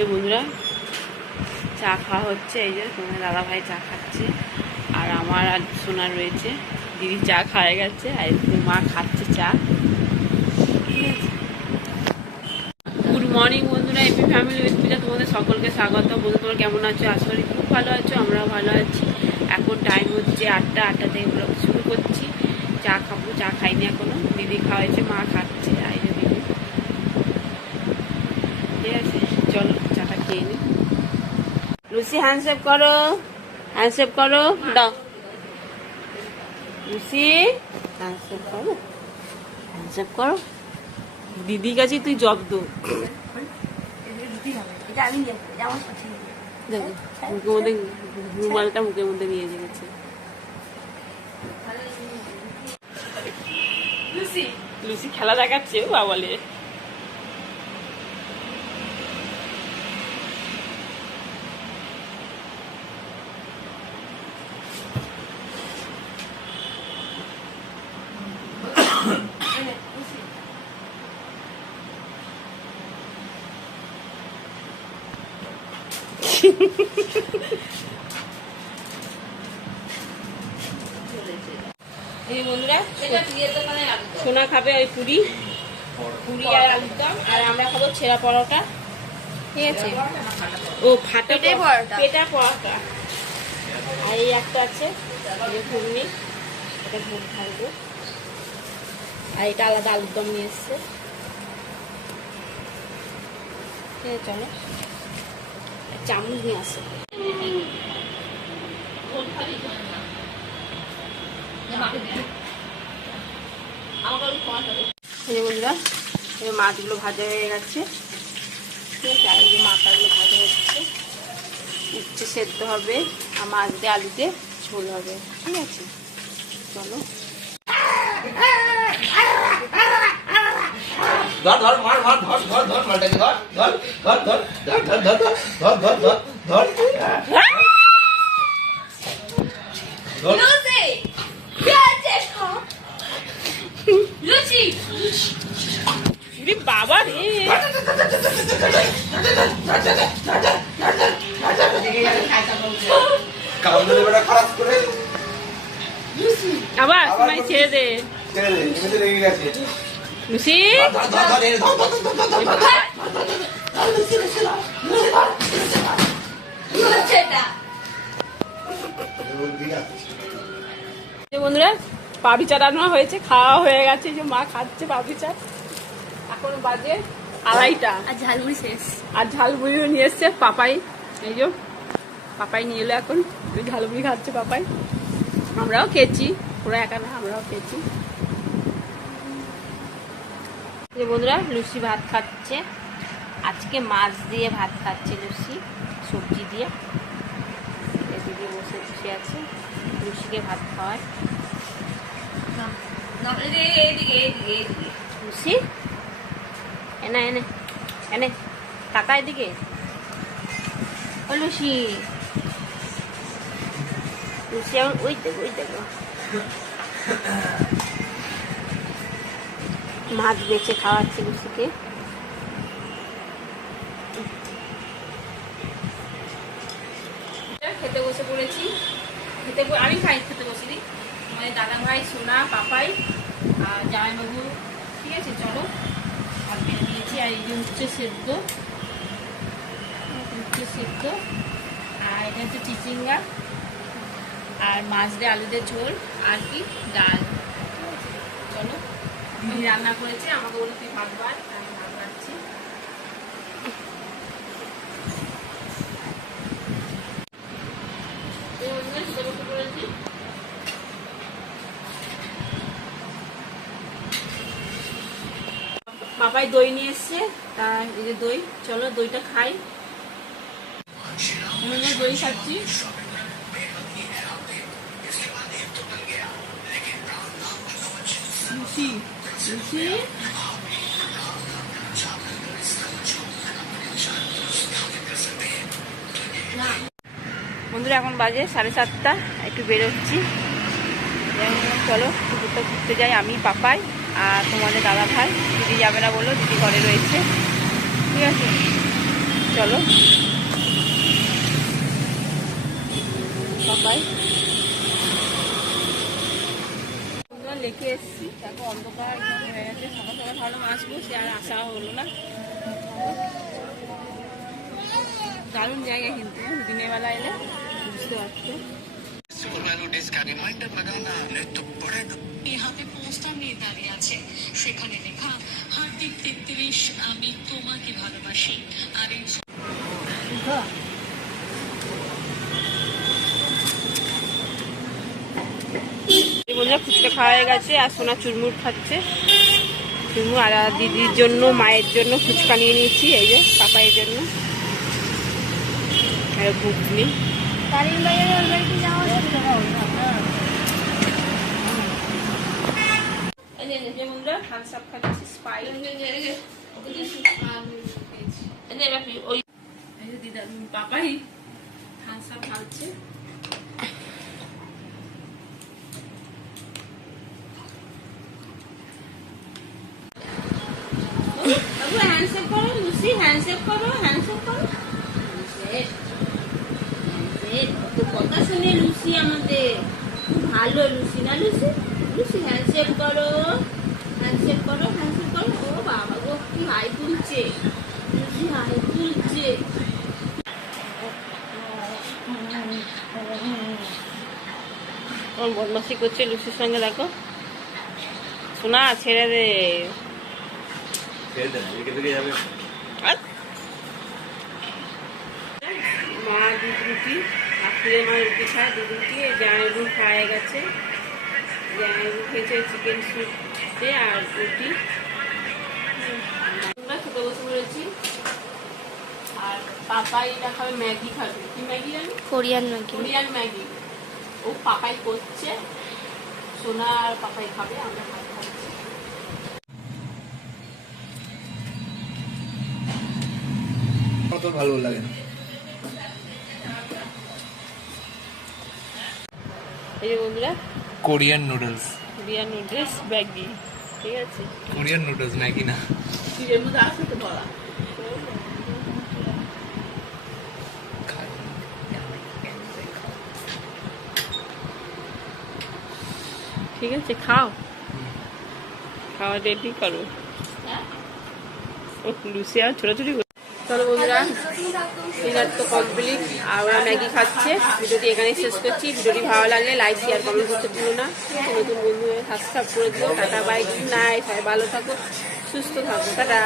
এই বন্ধুরা, চা খাওয়া হচ্ছে, এই যে তোমার দাদা ভাই চা খাচ্ছে, আর আমার আর সোনা রয়েছে। দিদি চা খাওয়া গেছে, আর মা খাচ্ছে চা। গুড মর্নিং বন্ধুরা এপি ফ্যামিলি উইথ পূজা, তোমাদের সকলকে স্বাগত। বন্ধু, তোমরা কেমন আছো? আশা করি খুব ভালো আছো, আমরাও ভালো আছি। এখন টাইম হচ্ছে আটটা আটটা থেকে ব্লগ শুরু করছি। চা খাব, চা খাইনি এখনও। দিদি খাওয়াইছে মা খাচ্ছে। আর দিদি। ঠিক আছে, চলো। খেয়ে লুসি হ্যান্ডশেপ করো। হ্যান্ডশেপ করো। দাও। লুসি হ্যান্ডশেপ করো। হ্যান্ডশেপ করো। দিদির কাছে তুই জব্দ মুখের মধ্যে রুমালটা মুখের মধ্যে নিয়ে গেছে। লুসি লুসি খেলা দেখাচ্ছে, ও এই বন্ধুরা সোনা খাবে ওই পুরি। পুরি আর আলুর দম আর আমরা খাব ছেঁড়া পরোটা। ঠিক আছে? ও ফাটা পরোটা। পেটা পরোটা। আর এই একটা আছে ঘুগনি। এটা ভোগ খাইবো আর এটা আলাদা আলুরদম নিয়ে এসছে। ঠিক আছে চলো। চামচ নিয়ে আসে মাছগুলো ভাজা হয়ে গেছে। মাথাগুলো ভাজা হচ্ছে উচ্ছে সেদ্ধ হবে, আর মাছ দিয়ে আলু দিয়ে ঝোল হবে। ঠিক আছে, চলো। ধর ধর মার, ধর। মালটাকে ধর ধর ধর ধর ধর ধর ধর ধর ধর ধর ধর ধর ধর লুসি কি আছে লুচি ইরে বাবা রে খারাপ করে আবার সময় ছেড়ে দে ছেড়ে দে গেছে লুসি বন্ধুরা পাপড়ি চাট রান্না হয়েছে খাওয়া হয়ে গেছে যে মা খাচ্ছে পাপড়ি চাট। এখন বাজে আড়াইটা। আর ঝালমুড়ি শেষ। আর ঝালমুড়িও নিয়ে এসছে পাপাই। এই যে পাপাই নিয়ে এলো এখন। ওই ঝালমুড়ি খাচ্ছে পাপাই। আমরাও খেয়েছি। ওরা একা না আমরাও খেয়েছি। যে বন্ধুরা লুচি ভাত খাচ্ছে। আজকে মাছ দিয়ে ভাত খাচ্ছে লুচি সবজি দিয়ে। দিদি বসে বসে আছে লুচিকে ভাত খাওয়ায়। লুচি? এনে এনে এনে টাকা এদিকে। ও লুচি। লুচি এখন ওই দেখো ওই দেখো। মাছ বেছে খাওয়াচ্ছে লুচিকে খেতে বসে পড়েছি। খেতে আমি খাই, খেতে বসিনি। আমাদের দাদা ভাই সোনা, পাপাই, আর জামাইবাবু। ঠিক আছে, চলো। ভাত বেড়ে দিয়েছি আর এই যে উচ্ছে সেদ্ধ। উচ্ছে সেদ্ধ। আর এটা হচ্ছে চিচিঙ্গা। আর মাছ দিয়ে আলু দিয়ে ঝোল। আর কি? ডাল। দিদি রান্না করেছে আমাকে বলে তুই ভাত বার আমি ভাত বাড়ছি। বাবাই দই নিয়ে এসছে তা এই যে দই চলো দইটা খাই। দই খাচ্ছি। লুচি বন্ধুরা, এখন বাজে সাড়ে সাতটা, একটু বেরোচ্ছি। চলো পুকুরটা ঘুরতে যাই, আমি, পাপাই আর তোমাদের দাদা ভাই। দিদি যাবে না বলল, দিদি ঘরে রয়েছে। ঠিক আছে? চলো। পাপাই? লিখে এসেছি। তারপর অন্ধকার হয়ে গেছে সকাল সকাল ভালো আসব সে আর আসা হলো না। দারুণ জায়গা কিন্তু দিনের বেলা এলে বুঝতে পারছ। হাতে পোস্টার নিয়ে দাঁড়িয়ে আছে। সেখানে লেখা হার্দিক তেত্রিশ আমি তোমাকে ভালোবাসি। আর এই বন্ধুরা ফুচকা খাওয়া হয়ে গেছে আর সোনা চুরমুর খাচ্ছে। চুরমুর আর দিদির জন্য মায়ের জন্য ফুচকা নিয়ে নিয়েছি এই যে পাপাইয়ের জন্য। আর ঘুগনি। দিদা পাপাই থামস আপ খাচ্ছে বাবু হ্যান্ডশেক করো লুসি হ্যান্ডশেক করো হ্যান্ডশেক করো। কত কথা শুনে লুসি আমাদের। ভালো লুসি না লুসি লুসি হ্যান্ডশেক করো। হ্যান্ডশেক করো হ্যান্ডশেক করো। ও বাবা গো কি হাই তুলছে। লুসি হাই তুলছে। বদমাসি করছে লুসির সঙ্গে দেখো। শোনা ছেড়ে দে। ছেড়ে দে যাবে। আর? মা দুধ রুটি রাত্রিরে মা রুটি খায় দুধ রুটি জামাইবু খাওয়া গেছে। জামাইবু খেয়েছে চিকেন স্যুপ আর রুটি। আমরা খেতে বসে পড়েছি আর পাপাই এটা খাবে ম্যাগি খাবে। কি ম্যাগি জানি? Korean Maggi. Korean Maggi. ও পাপাই করছে। সোনা আর পাপাই খাবে আমরা খাব। অত ভালো লাগে না। এই যে বন্ধুরা? Korean noodles Korean noodles Maggi ঠিক আছে? কোরিয়ান নুডলস ম্যাগি না। এর মধ্যে আছে তো বলা। ঠিক আছে খাও। খাওয়া রেডি করো। ও লুচি আর ছোটাছুটি করে চলো বন্ধুরা, ডিনার তো কমপ্লিট আর ওরা ম্যাগি খাচ্ছে। ভিডিওটি এখানেই শেষ করছি। ভিডিওটি ভালো লাগলে লাইক শেয়ার কমেন্ট করতে ভুলো না। নতুন বন্ধু সাবস্ক্রাইব করে দিও। টাটা বাই নাই ভালো থাকো, সুস্থ থাকো। টাটা।